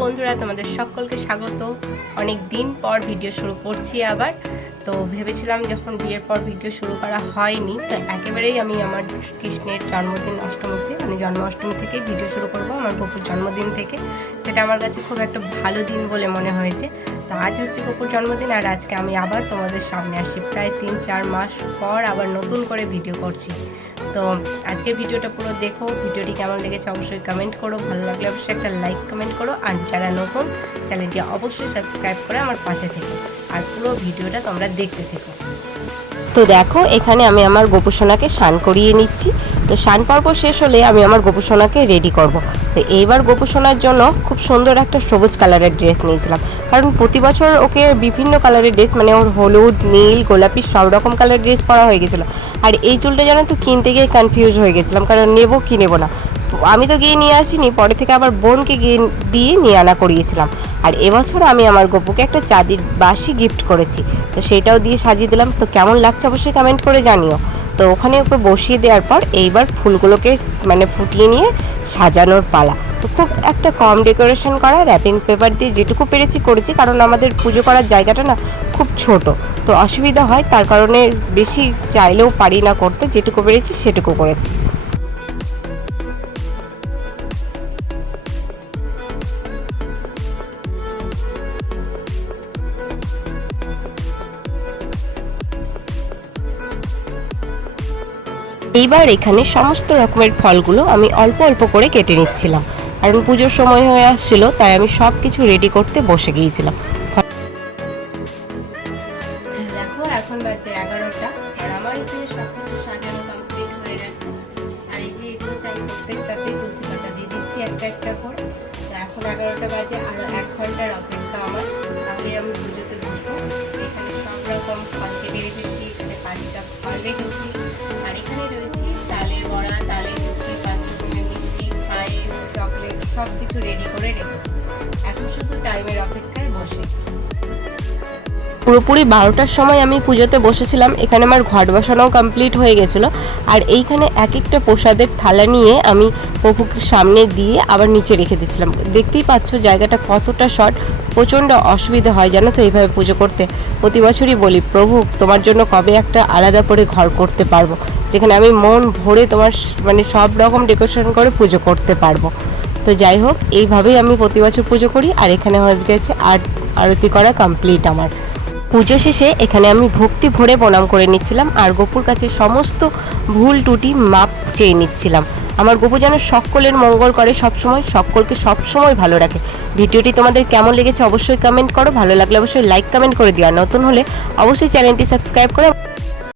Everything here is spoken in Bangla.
বন্ধুরা, তোমাদের সকলকে স্বাগত। অনেক দিন পর ভিডিও শুরু করছি আবার। তো ভেবেছিলাম যখন বিয়ের পর ভিডিও শুরু করা হয়নি, তো একেবারেই আমি আমার কৃষ্ণের জন্মদিন অষ্টমীতে মানে জন্মাষ্টমী থেকে ভিডিও শুরু করব, আমার গপুর জন্মদিন থেকে। সেটা আমার কাছে খুব একটা ভালো দিন বলে মনে হয়েছে। তো আজ হচ্ছে গপুর জন্মদিন, আর আজকে আমি আবার তোমাদের সামনে আসি। প্রায় 3-4 মাস পর আবার নতুন করে ভিডিও করছি। তো আজকের ভিডিওটা পুরো দেখো। ভিডিওটি কেমন লেগেছে অবশ্যই কমেন্ট করো, ভালো লাগলে অবশ্যই একটা লাইক কমেন্ট করো, আর যারা নতুন চ্যানেলটি অবশ্যই সাবস্ক্রাইব করে আমার পাশে থেকো, আর পুরো ভিডিওটা তোমরা দেখতে থেকো। তো দেখো, এখানে আমি আমার গোপুসোনাকে স্নান করিয়ে নিচ্ছি। তো স্নান পর্ব শেষ হলে আমি আমার গোপুসোনাকে রেডি করব। তো এইবার গোপুসোনার জন্য খুব সুন্দর একটা সবুজ কালারের ড্রেস নিয়েছিলাম, কারণ প্রতি বছর ওকে বিভিন্ন কালারের ড্রেস মানে ওর হলুদ, নীল, গোলাপি সব রকম কালারের ড্রেস পরা হয়ে গেছিলো। আর এই চুলটা জানো তো কিনতে গিয়ে কনফিউজ হয়ে গেছিলাম, কারণ নেবো কি নেবো না। আমি তো গিয়ে নিয়ে আসিনি, পরে থেকে আবার বোনকে গিয়ে দিয়ে নিয়ে আনা করিয়েছিলাম। আর এবছর আমি আমার গপুকে একটা চাঁদির বাঁশি গিফট করেছি, তো সেইটাও দিয়ে সাজিয়ে দিলাম। তো কেমন লাগছে অবশ্যই কমেন্ট করে জানিও। তো ওখানে ওকে বসিয়ে দেওয়ার পর এইবার ফুলগুলোকে মানে ফুটিয়ে নিয়ে সাজানোর পালা। তো খুব একটা কম ডেকোরেশন করা, র্যাপিং পেপার দিয়ে যেটুকু পেরেছি করেছি, কারণ আমাদের পুজো করার জায়গাটা না খুব ছোট, তো অসুবিধা হয়, তার কারণে বেশি চাইলেও পারি না করতে, যেটুকু পেরেছি সেটুকু করেছি। এইবার এখানে সমস্ত রকমের ফলগুলো আমি অল্প অল্প করে কেটে নিচ্ছিলাম, কারণ পুজোর সময় হয়ে আসছিল, তাই আমি সব কিছু রেডি করতে বসে গিয়েছিলাম। দেখো, এখন বাজে 11টা, আর আমার এখানে সব কিছু সাজানো কমপ্লিট হয়ে গেছে। আর এই যে এগুলোতে আমি প্রত্যেকটাতেই তুলসী পাতা দিয়ে দিচ্ছি একটা একটা করে। তো এখন 11টা বাজে, আরও 1 ঘন্টার অপেক্ষা আমার, তাহলে আমি পুজোতে বসবো। এখানে সব রকম ফল কেটে রেখেছি, এখানে 5টা ফল রেখেছি, আর এখানে রয়েছে চালের বড়া, তালের লুচি, 5 রকমের মিষ্টি, পায়েস, চকলেট সব কিছু রেডি করে রেখেছি। এখন শুধু টাইমের অপেক্ষায় বসে। পুরোপুরি 12টার সময় আমি পুজোতে বসেছিলাম। এখানে আমার ঘট বসানোও কমপ্লিট হয়ে গেছিলো। আর এইখানে এক একটা প্রসাদের থালা নিয়ে আমি প্রভুকে সামনে দিয়ে আবার নিচে রেখে দিয়েছিলাম। দেখতেই পাচ্ছ জায়গাটা কতটা শর্ট, প্রচণ্ড অসুবিধা হয় জানো তো এইভাবে পুজো করতে। প্রতি বছরই বলি, প্রভু তোমার জন্য কবে একটা আলাদা করে ঘর করতে পারবো, যেখানে আমি মন ভরে তোমার মানে সব রকম ডেকোরেশন করে পুজো করতে পারবো। তো যাই হোক, এইভাবেই আমি প্রতি বছর পুজো করি। আর এখানে হয়ে গেছে আরতি করা কমপ্লিট আমার। পুজো শেষে এখানে আমি ভক্তি ভরে প্রণাম করে নিচ্ছিলাম, আর গপুর কাছে সমস্ত ভুল টুটি মাপ চেয়ে নিচ্ছিলাম। আমার গপু যেন সকলের মঙ্গল করে, সবসময় সকলকে সবসময় ভালো রাখে। ভিডিওটি তোমাদের কেমন লেগেছে অবশ্যই কমেন্ট করো, ভালো লাগলে অবশ্যই লাইক কমেন্ট করে দিও, আর নতুন হলে অবশ্যই চ্যানেলটি সাবস্ক্রাইব করে